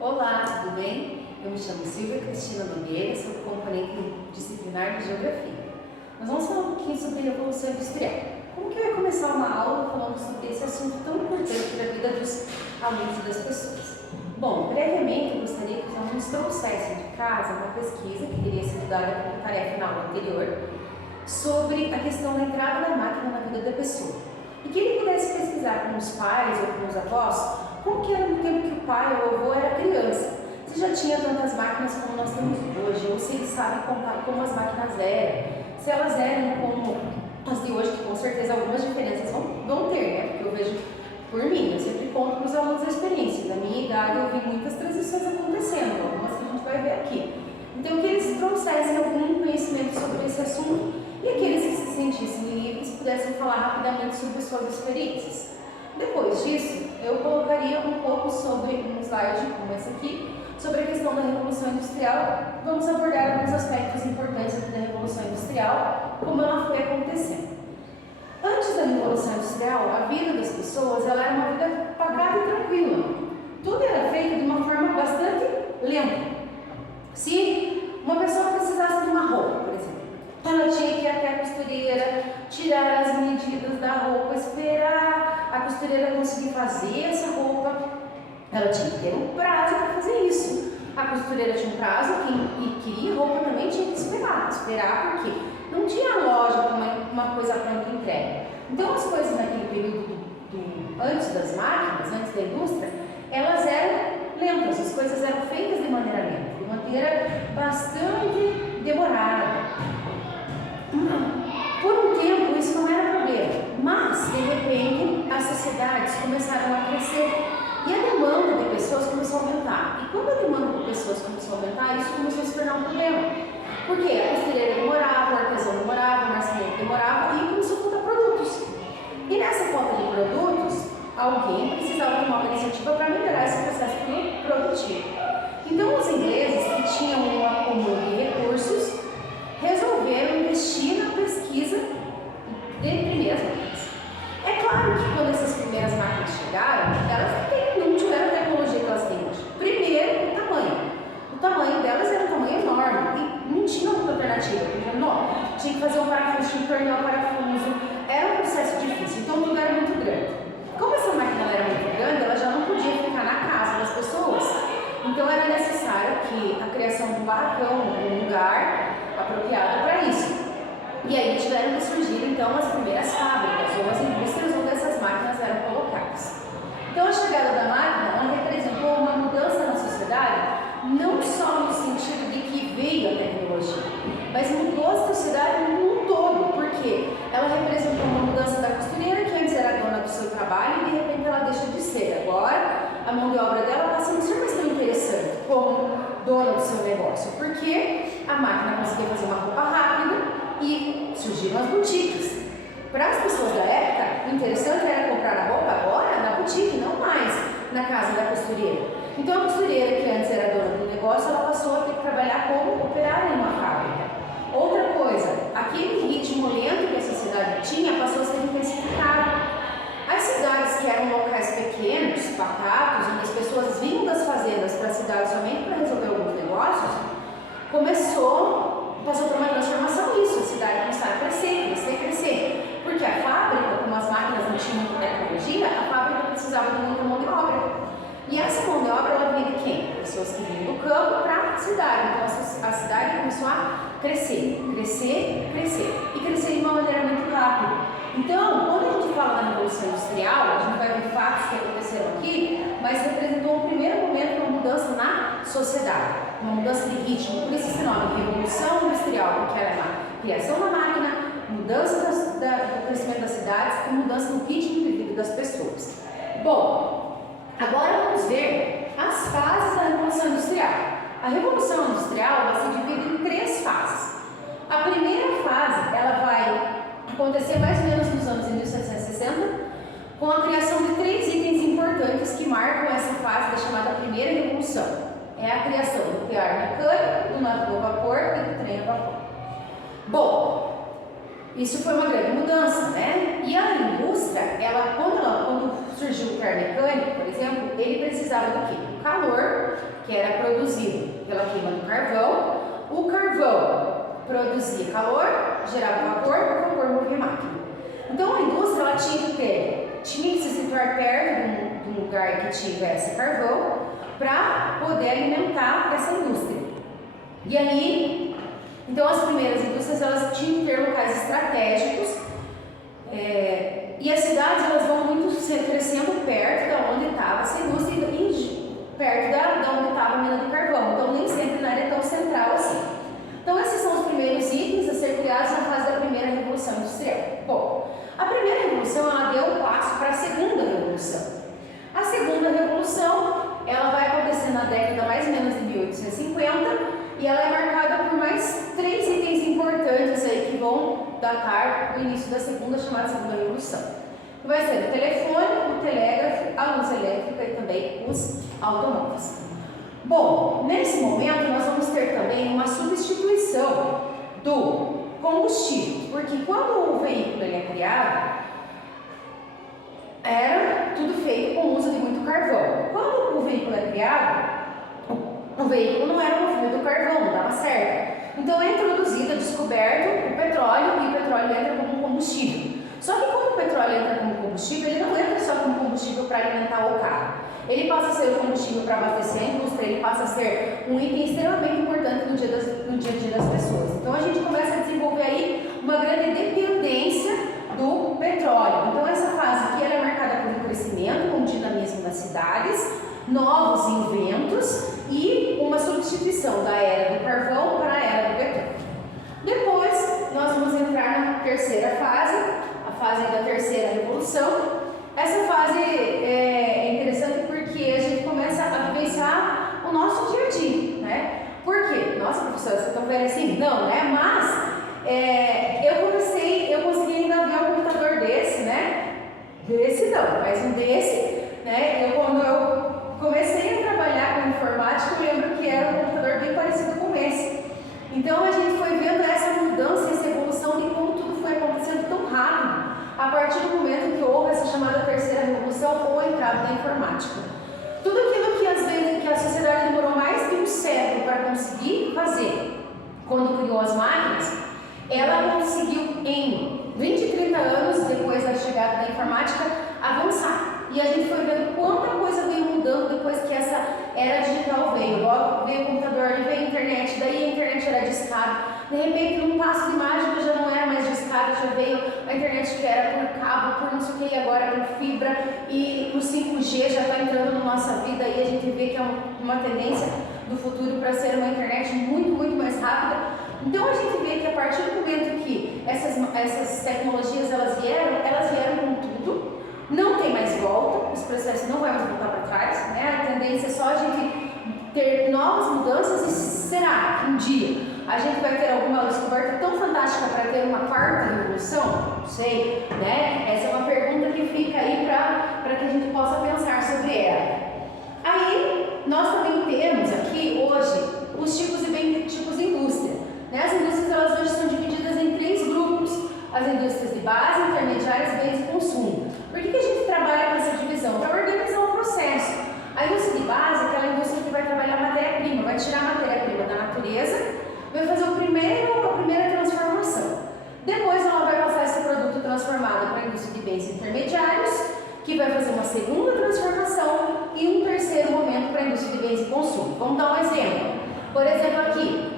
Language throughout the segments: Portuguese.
Olá, tudo bem? Eu me chamo Silvia Cristina Nogueira, sou componente disciplinar de Geografia. Nós vamos falar um pouquinho sobre a Revolução Industrial. Como que eu ia começar uma aula falando sobre esse assunto tão importante para a vida dos alunos e das pessoas? Bom, brevemente eu gostaria que os alunos trouxessem de casa uma pesquisa que teria sido dada como tarefa na aula anterior sobre a questão da entrada da máquina na vida da pessoa. E que ele pudesse pesquisar com os pais ou com os avós como que era no tempo que o pai ou o avô era criança. Se já tinha tantas máquinas como nós temos hoje, ou se eles sabem contar como as máquinas eram, se elas eram como as de hoje, que com certeza algumas diferenças vão ter, né? Porque eu vejo por mim, eu sempre conto para os alunos a experiência. Na minha idade eu vi muitas transições acontecendo, algumas que a gente vai ver aqui. Então que eles trouxessem algum conhecimento sobre esse assunto e aqueles que se sentissem livres pudessem falar rapidamente sobre suas experiências. Depois disso, eu colocaria um pouco sobre um slide como esse aqui, sobre a questão da Revolução Industrial. Vamos abordar alguns aspectos importantes da Revolução Industrial, como ela foi acontecendo. Antes da Revolução Industrial, a vida das pessoas ela era uma vida pacata e tranquila. Tudo era feito de uma forma bastante lenta. Se uma pessoa precisasse de uma roupa, por exemplo, ela tinha que ir até a costureira, tirar as medidas da roupa, esperar a costureira conseguir fazer essa roupa. Ela tinha que ter um prazo para fazer isso. A costureira tinha um prazo e queria roupa também tinha que esperar porque não tinha loja com uma coisa pronta entregue. Então as coisas naquele período antes das máquinas, antes da indústria, elas eram lentas, as coisas eram feitas de maneira lenta, de maneira bastante demorada. Por um tempo isso não era problema, mas de repente as sociedades começaram a crescer e a demanda de pessoas começou a aumentar. E quando a demanda de pessoas começou a aumentar, isso começou a se tornar um problema. Porque a costureira demorava, o artesão demorava, o marceneiro demorava e começou a faltar produtos. E nessa falta de produtos, alguém precisava tomar uma iniciativa para melhorar esse processo produtivo. Então os ingleses, que tinham um acúmulo de recursos, resolveram investir na pesquisa de primeiras máquinas. É claro que quando essas primeiras máquinas chegaram, elas não tiveram a tecnologia que elas têm hoje. Primeiro, o tamanho. O tamanho delas era um tamanho enorme e não tinha muita alternativa. Tinha que fazer um parafuso, tinha que tornear o parafuso. Era um processo difícil, então tudo era muito grande. Como essa máquina era muito grande, ela já não podia ficar na casa das pessoas. Então era necessário que a criação de um barracão, um lugar apropriado para isso. E aí tiveram que surgir então as primeiras fábricas ou as indústrias onde essas máquinas eram colocadas. Então a chegada da máquina ela representou uma mudança na sociedade, não só no sentido de que veio a tecnologia, mas mudou a sociedade no todo, porque ela representou uma mudança da costureira, que antes era dona do seu trabalho e de repente ela deixa de ser. Agora a mão de obra dela passa a não ser mais tão interessante como dona do seu negócio, porque a máquina conseguia fazer uma roupa rápida e surgiram as boutiques. Para as pessoas da época, o interessante era comprar a roupa agora na boutique, não mais na casa da costureira. Então a costureira, que antes era dona do negócio, ela passou a ter que trabalhar como operária em uma fábrica. Outra coisa, aquele ritmo lento que a sociedade tinha passou a ser intensificado. As cidades que eram locais pequenos, pacatos, onde as pessoas vinham das fazendas para a cidade somente para resolver alguns negócios, passou por uma transformação isso, a cidade começou a crescer, porque a fábrica, como as máquinas não tinham muita tecnologia, a fábrica precisava de muita mão de obra. E essa mão de obra, ela vinha de quem? Pessoas que vinham do campo para a cidade. Então a cidade começou a crescer, e crescer de uma maneira muito rápida. Então, quando a gente fala da Revolução Industrial, a gente vai ver fatos que aconteceram aqui, mas representou um primeiro momento de uma mudança na sociedade, uma mudança de ritmo. Por isso esse nome, Revolução Industrial, porque era a criação da máquina, mudança do crescimento das cidades e mudança no ritmo de vida das pessoas. Bom, agora vamos ver as fases da Revolução Industrial. A Revolução Industrial vai se dividir em 3 fases. A primeira fase, ela vai acontecer mais ou menos nos anos de 1760, com a criação de 3 itens importantes que marcam essa fase da chamada Primeira Revolução. É a criação do tear mecânico, do navio a vapor e do trem a vapor. Bom, isso foi uma grande mudança, né? E a indústria, quando surgiu o tear mecânico, por exemplo, ele precisava do quê? do calor, que era produzido pela queima do carvão. O carvão produzia calor, gerava vapor, o vapor movia a máquina. Então a indústria ela tinha que se situar perto de um lugar que tivesse carvão para poder alimentar essa indústria. E aí, então as primeiras indústrias elas tinham que ter locais estratégicos e as cidades elas vão muito crescendo perto da onde estava essa indústria e perto da onde estava a mina de carvão, então nem sempre na área tão central assim. Então esses são os primeiros itens a ser criados na fase da primeira revolução industrial. Bom, a primeira revolução ela deu um passo para a segunda revolução. A segunda revolução ela vai acontecer na década mais ou menos de 1850 e ela é marcada por mais 3 itens importantes aí que vão datar o início da segunda, chamada segunda revolução. Que vai ser o telefone, o telégrafo, a luz elétrica e também os automóveis. Bom, nesse momento nós vamos ter também uma substituição do combustível, porque quando o veículo ele é criado, era tudo feito com o uso de muito carvão. Quando o veículo é criado, o veículo não era movido do carvão, não dava certo. Então é introduzido, descoberto o petróleo e o petróleo entra como combustível. Só que como o petróleo entra como combustível, ele não entra só como combustível para alimentar o carro. Ele passa a ser o combustível para abastecer a indústria, ele passa a ser um item extremamente importante no dia a dia das pessoas. Então a gente começa a desenvolver aí uma grande dependência do petróleo. Então essa fase aqui ela é marcada por um crescimento, um dinamismo nas cidades, novos inventos e uma substituição da era do carvão para a era do petróleo. Depois nós vamos entrar na terceira fase, a fase da terceira revolução. Essa fase é interessante porque a gente começa a vivenciar o nosso dia a dia, né? Por quê? Nossa, professora, você é tão velha assim? Não, né? Mas eu consegui ainda ver um computador desse, né? Desse não, mas um desse, né? Quando eu comecei a trabalhar com informática, eu lembro que era um computador bem parecido com esse. Então a gente foi vendo essa mudança, essa evolução de como tudo foi acontecendo tão rápido, a partir do momento que houve essa chamada terceira revolução ou entrada da informática. Tudo aquilo que às vezes que a sociedade demorou mais de um século para conseguir fazer, quando criou as máquinas, ela conseguiu em 20, 30 anos depois da chegada da informática avançar. E a gente foi vendo quanta coisa veio mudando depois que essa era digital veio. Logo veio o computador, veio a internet, daí a internet era discada. De repente, num passo de mágica já não era mais discada, já veio a internet que era por cabo, por não sei o que, e agora por fibra. E o 5G já está entrando na nossa vida e a gente vê que é uma tendência do futuro para ser uma internet muito, muito mais rápida. Então a gente vê que a partir do momento que essas tecnologias elas vieram com tudo. Não tem mais volta, os processos não vão mais voltar para trás, né? A tendência é só a gente ter novas mudanças e será que um dia a gente vai ter alguma descoberta tão fantástica para ter uma quarta revolução? Não sei, né? Essa é uma pergunta que fica aí para que a gente possa pensar sobre ela. Aí, nós também temos aqui hoje os tipos de indústria. Né? As indústrias elas hoje são divididas em 3 grupos. As indústrias de base, intermediárias, bens de consumo. Por que a gente trabalha com essa divisão? Para organizar o processo. A indústria de base é aquela indústria que vai trabalhar a matéria-prima, vai tirar a matéria-prima da natureza, vai fazer a primeira transformação. Depois ela vai passar esse produto transformado para a indústria de bens intermediários, que vai fazer uma segunda transformação e um terceiro momento para a indústria de bens de consumo. Vamos dar um exemplo. Por exemplo aqui,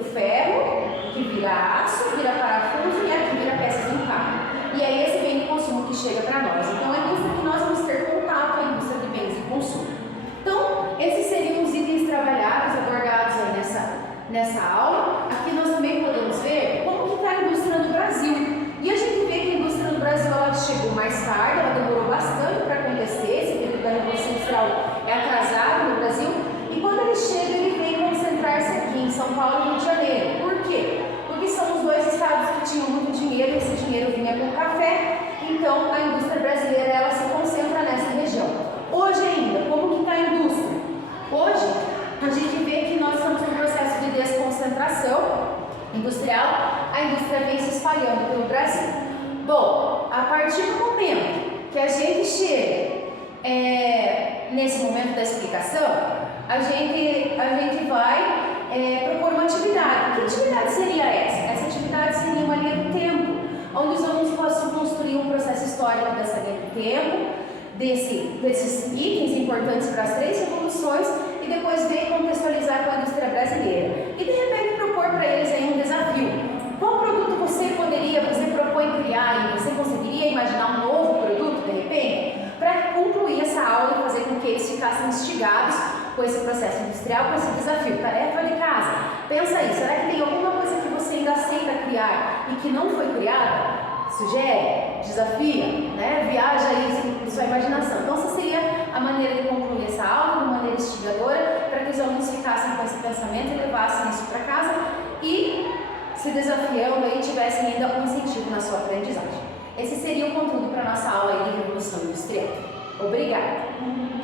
o ferro, que vira aço, vira parafuso e aqui vira peças de um carro. E aí esse bem de consumo que chega para nós. Então a indústria que nós vamos ter contato é a indústria de bens de consumo. Então esses seriam os itens trabalhados, abordados aí nessa aula. Aqui nós também podemos ver como que está a indústria no Brasil. E a gente vê que a indústria no Brasil ela chegou mais tarde, ela demorou bastante para acontecer. Esse período da Revolução Industrial é atrasado no Brasil. E quando ele chega, ele vem concentrar-se aqui em São Paulo e Rio de Janeiro. Por quê? Porque são os 2 estados que tinham muito dinheiro, e esse dinheiro vinha com café, então a indústria brasileira ela se concentra nessa região. Hoje ainda, como que está a indústria? Hoje, a gente vê que nós estamos num processo de desconcentração industrial, a indústria vem se espalhando pelo Brasil. Bom, a partir do momento a gente vai propor uma atividade. Que atividade seria essa? Essa atividade seria uma linha do tempo, onde os alunos possam construir um processo histórico dessa linha do tempo, desses itens importantes para as 3 revoluções, e depois ver e contextualizar com a indústria brasileira. E de repente propor para eles aí um desafio. Qual produto você propõe criar, e você conseguiria imaginar um novo produto de repente? Para concluir essa aula e fazer com que eles ficassem instigados com esse processo industrial, com esse desafio. Tarefa de casa. Pensa aí, será que tem alguma coisa que você ainda aceita criar e que não foi criada? Sugere, desafia, né? Viaja aí em sua imaginação. Então essa seria a maneira de concluir essa aula, de uma maneira instigadora, para que os alunos ficassem com esse pensamento e levassem isso para casa e se desafiando e tivessem ainda um incentivo na sua aprendizagem. Esse seria o conteúdo para a nossa aula aí de Revolução Industrial. Obrigada!